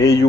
AU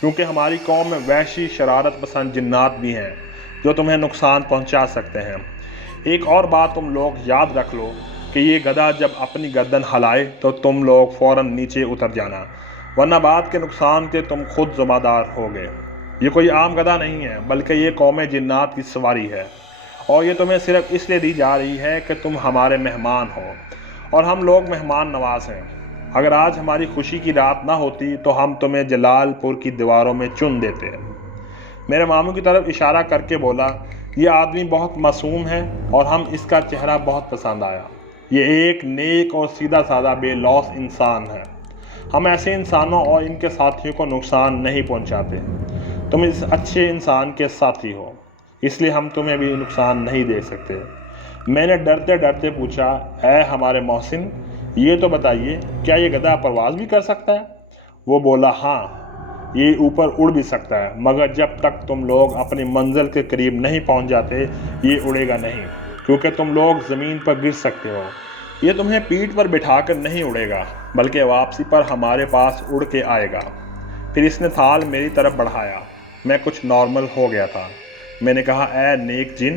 کیونکہ ہماری قوم میں وحشی شرارت پسند جنات بھی ہیں جو تمہیں نقصان پہنچا سکتے ہیں۔ ایک اور بات تم لوگ یاد رکھ لو کہ یہ گدھا جب اپنی گردن ہلائے تو تم لوگ فوراً نیچے اتر جانا، ورنہ بعد کے نقصان کے تم خود ذمہ دار ہوگے۔ یہ کوئی عام گدھا نہیں ہے، بلکہ یہ قوم جنات کی سواری ہے، اور یہ تمہیں صرف اس لیے دی جا رہی ہے کہ تم ہمارے مہمان ہو، اور ہم لوگ مہمان نواز ہیں۔ اگر آج ہماری خوشی کی رات نہ ہوتی تو ہم تمہیں جلال پور کی دیواروں میں چن دیتے۔ میرے ماموں کی طرف اشارہ کر کے بولا، یہ آدمی بہت معصوم ہے اور ہم اس کا چہرہ بہت پسند آیا۔ یہ ایک نیک اور سیدھا سادہ بے لوث انسان ہے۔ ہم ایسے انسانوں اور ان کے ساتھیوں کو نقصان نہیں پہنچاتے۔ تم اس اچھے انسان کے ساتھی ہو، اس لیے ہم تمہیں بھی نقصان نہیں دے سکتے۔ میں نے ڈرتے ڈرتے پوچھا، اے ہمارے محسن، یہ تو بتائیے کیا یہ گدھا پرواز بھی کر سکتا ہے؟ وہ بولا، ہاں، یہ اوپر اڑ بھی سکتا ہے، مگر جب تک تم لوگ اپنی منزل کے قریب نہیں پہنچ جاتے یہ اڑے گا نہیں، کیونکہ تم لوگ زمین پر گر سکتے ہو۔ یہ تمہیں پیٹھ پر بٹھا کر نہیں اڑے گا، بلکہ واپسی پر ہمارے پاس اڑ کے آئے گا۔ پھر اس نے تھال میری طرف بڑھایا۔ میں کچھ نارمل ہو گیا تھا۔ میں نے کہا، اے نیک جن،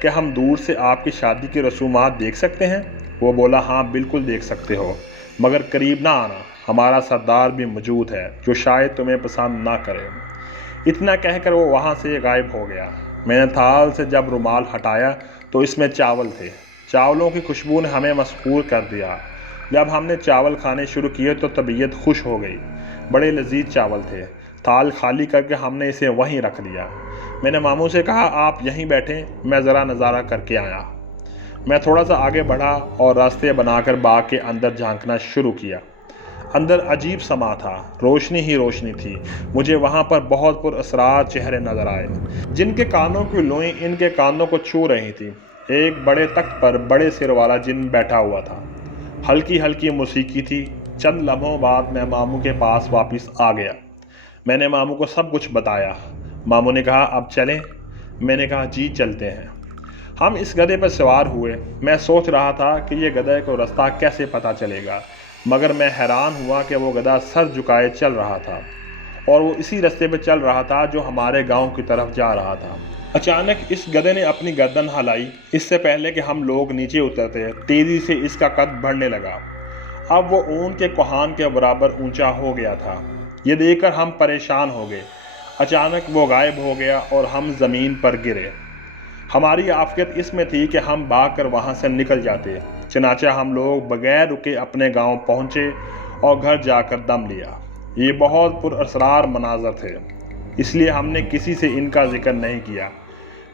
کیا ہم دور سے آپ کی شادی کی رسومات دیکھ سکتے ہیں؟ وہ بولا، ہاں بالکل دیکھ سکتے ہو، مگر قریب نہ آنا، ہمارا سردار بھی موجود ہے جو شاید تمہیں پسند نہ کرے۔ اتنا کہہ کر وہ وہاں سے غائب ہو گیا۔ میں نے تھال سے جب رومال ہٹایا تو اس میں چاول تھے۔ چاولوں کی خوشبو نے ہمیں مسحور کر دیا۔ جب ہم نے چاول کھانے شروع کیے تو طبیعت خوش ہو گئی۔ بڑے لذیذ چاول تھے۔ تھال خالی کر کے ہم نے اسے وہیں رکھ دیا۔ میں نے ماموں سے کہا، آپ یہیں بیٹھیں، میں ذرا نظارہ کر کے آیا۔ میں تھوڑا سا آگے بڑھا اور راستے بنا کر باغ کے اندر جھانکنا شروع کیا۔ اندر عجیب سما تھا، روشنی ہی روشنی تھی۔ مجھے وہاں پر بہت پر اسرار چہرے نظر آئے، جن کے کانوں کی لوئیں ان کے کانوں کو چھو رہی تھی۔ ایک بڑے تخت پر بڑے سر والا جن بیٹھا ہوا تھا۔ ہلکی ہلکی موسیقی تھی۔ چند لمحوں بعد میں ماموں کے پاس واپس آ گیا۔ میں نے ماموں کو سب کچھ بتایا۔ ماموں نے کہا، اب چلیں؟ میں نے کہا، جی چلتے ہیں۔ ہم اس گدھے پر سوار ہوئے۔ میں سوچ رہا تھا کہ یہ گدھے کو راستہ کیسے پتہ چلے گا، مگر میں حیران ہوا کہ وہ گدھا سر جھکائے چل رہا تھا، اور وہ اسی راستے پہ چل رہا تھا جو ہمارے گاؤں کی طرف جا رہا تھا۔ اچانک اس گدھے نے اپنی گردن ہلائی۔ اس سے پہلے کہ ہم لوگ نیچے اترتے، تیزی سے اس کا قد بڑھنے لگا۔ اب وہ اون کے کوہان کے برابر اونچا ہو گیا تھا۔ یہ دیکھ کر ہم پریشان ہو گئے۔ اچانک وہ غائب ہو گیا اور ہم زمین پر گرے۔ ہماری عافیت اس میں تھی کہ ہم بھاگ کر وہاں سے نکل جاتے، چنانچہ ہم لوگ بغیر رکے اپنے گاؤں پہنچے اور گھر جا کر دم لیا۔ یہ بہت پر اسرار مناظر تھے، اس لیے ہم نے کسی سے ان کا ذکر نہیں کیا۔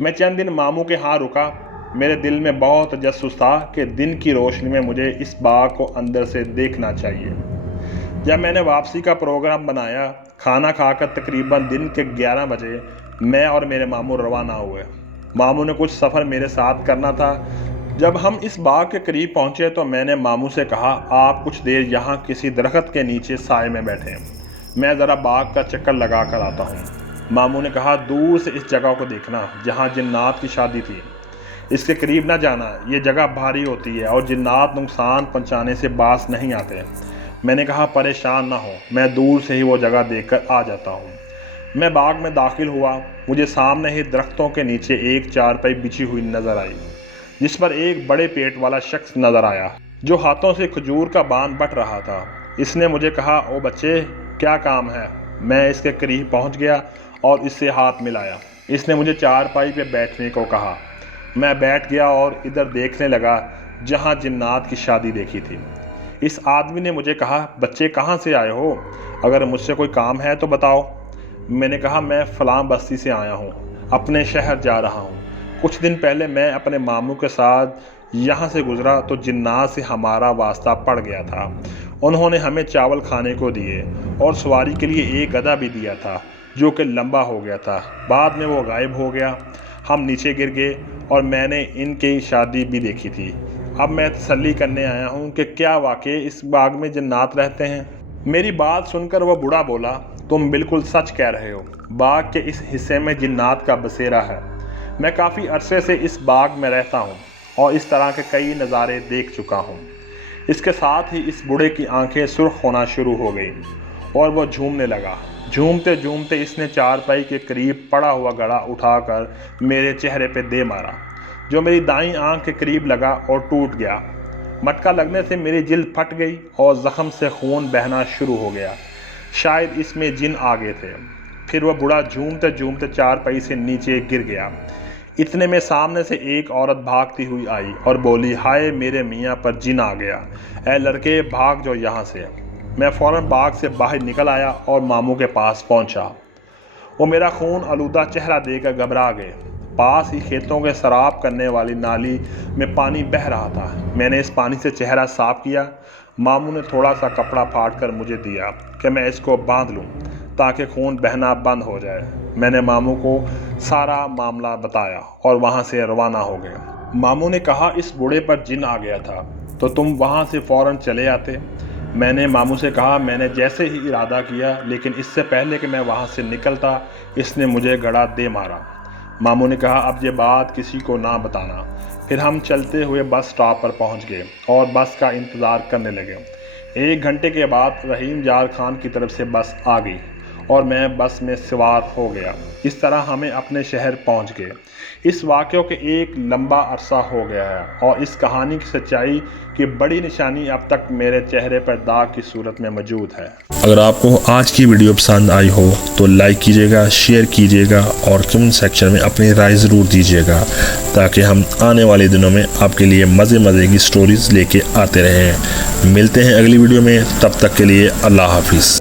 میں چند دن ماموں کے ہاں رکا۔ میرے دل میں بہت تجسس تھا کہ دن کی روشنی میں مجھے اس باغ کو اندر سے دیکھنا چاہیے۔ جب میں نے واپسی کا پروگرام بنایا، کھانا کھا کر تقریباً دن کے 11 بجے میں اور میرے ماموں روانہ ہوئے۔ ماموں نے کچھ سفر میرے ساتھ کرنا تھا۔ جب ہم اس باغ کے قریب پہنچے تو میں نے ماموں سے کہا، آپ کچھ دیر یہاں کسی درخت کے نیچے سائے میں بیٹھیں، میں ذرا باغ کا چکر لگا کر آتا ہوں۔ ماموں نے کہا، دور سے اس جگہ کو دیکھنا جہاں جنات کی شادی تھی، اس کے قریب نہ جانا، یہ جگہ بھاری ہوتی ہے اور جنات نقصان پہنچانے سے باز نہیں آتے۔ میں نے کہا، پریشان نہ ہو، میں دور سے ہی وہ جگہ دیکھ کر آ جاتا ہوں۔ میں باغ میں داخل ہوا۔ مجھے سامنے ہی درختوں کے نیچے ایک چارپائی بچھی ہوئی نظر آئی، جس پر ایک بڑے پیٹ والا شخص نظر آیا جو ہاتھوں سے کھجور کا بان بٹ رہا تھا۔ اس نے مجھے کہا، او بچے، کیا کام ہے؟ میں اس کے قریب پہنچ گیا اور اس سے ہاتھ ملایا۔ اس نے مجھے چارپائی پہ بیٹھنے کو کہا۔ میں بیٹھ گیا اور ادھر دیکھنے لگا جہاں جنات کی شادی دیکھی تھی۔ اس آدمی نے مجھے کہا، بچے کہاں سے آئے ہو؟ اگر مجھ سے کوئی کام ہے تو بتاؤ۔ میں نے کہا، میں فلاں بستی سے آیا ہوں، اپنے شہر جا رہا ہوں۔ کچھ دن پہلے میں اپنے ماموں کے ساتھ یہاں سے گزرا تو جنات سے ہمارا واسطہ پڑ گیا تھا۔ انہوں نے ہمیں چاول کھانے کو دیے اور سواری کے لیے ایک گدھا بھی دیا تھا جو کہ لمبا ہو گیا تھا۔ بعد میں وہ غائب ہو گیا۔ ہم نیچے گر گئے اور میں نے ان کی شادی بھی دیکھی تھی۔ اب میں تسلی کرنے آیا ہوں کہ کیا واقعی اس باغ میں جنات رہتے ہیں؟ میری بات سن کر وہ بوڑھا بولا، تم بالکل سچ کہہ رہے ہو، باغ کے اس حصے میں جنات کا بسیرا ہے۔ میں کافی عرصے سے اس باغ میں رہتا ہوں اور اس طرح کے کئی نظارے دیکھ چکا ہوں۔ اس کے ساتھ ہی اس بوڑھے کی آنکھیں سرخ ہونا شروع ہو گئیں اور وہ جھومنے لگا۔ جھومتے جھومتے اس نے چارپائی کے قریب پڑا ہوا گڑا اٹھا کر میرے چہرے پہ دے مارا، جو میری دائیں آنکھ کے قریب لگا اور ٹوٹ گیا۔ مٹکا لگنے سے میری جلد پھٹ گئی اور زخم سے خون بہنا شروع ہو گیا۔ شاید اس میں جن آ گئے تھے۔ پھر وہ بوڑھا جھومتے جھومتے چارپائی سے نیچے گر گیا۔ اتنے میں سامنے سے ایک عورت بھاگتی ہوئی آئی اور بولی، ہائے میرے میاں پر جن آ گیا، اے لڑکے بھاگ جاؤ یہاں سے۔ میں فوراً باغ سے باہر نکل آیا اور ماموں کے پاس پہنچا۔ وہ میرا خون آلودہ چہرہ دے کر گھبرا گئے۔ پاس ہی کھیتوں کے سراب کرنے والی نالی میں پانی بہہ رہا تھا۔ میں نے اس پانی سے چہرہ صاف کیا۔ ماموں نے تھوڑا سا کپڑا پھاڑ کر مجھے دیا کہ میں اس کو باندھ لوں تاکہ خون بہنا بند ہو جائے۔ میں نے ماموں کو سارا معاملہ بتایا اور وہاں سے روانہ ہو گئے۔ ماموں نے کہا، اس بوڑھے پر جن آ گیا تھا تو تم وہاں سے فوراً چلے آتے۔ میں نے ماموں سے کہا، میں نے جیسے ہی ارادہ کیا، لیکن اس سے پہلے کہ میں وہاں سے نکلتا اس نے مجھے گڑا دے مارا۔ ماموں نے کہا، اب یہ بات کسی کو نہ بتانا۔ پھر ہم چلتے ہوئے بس سٹاپ پر پہنچ گئے اور بس کا انتظار کرنے لگے۔ 1 گھنٹے کے بعد رحیم یار خان کی طرف سے بس آ گئی اور میں بس میں سوار ہو گیا۔ اس طرح ہمیں اپنے شہر پہنچ گئے۔ اس واقعے کے ایک لمبا عرصہ ہو گیا ہے اور اس کہانی کی سچائی کی بڑی نشانی اب تک میرے چہرے پر داغ کی صورت میں موجود ہے۔ اگر آپ کو آج کی ویڈیو پسند آئی ہو تو لائک کیجیے گا، شیئر کیجیے گا اور کمنٹ سیکشن میں اپنی رائے ضرور دیجیے گا تاکہ ہم آنے والے دنوں میں آپ کے لیے مزے کی سٹوریز لے کے آتے رہیں۔ ملتے ہیں اگلی ویڈیو میں، تب تک کے لیے اللہ حافظ۔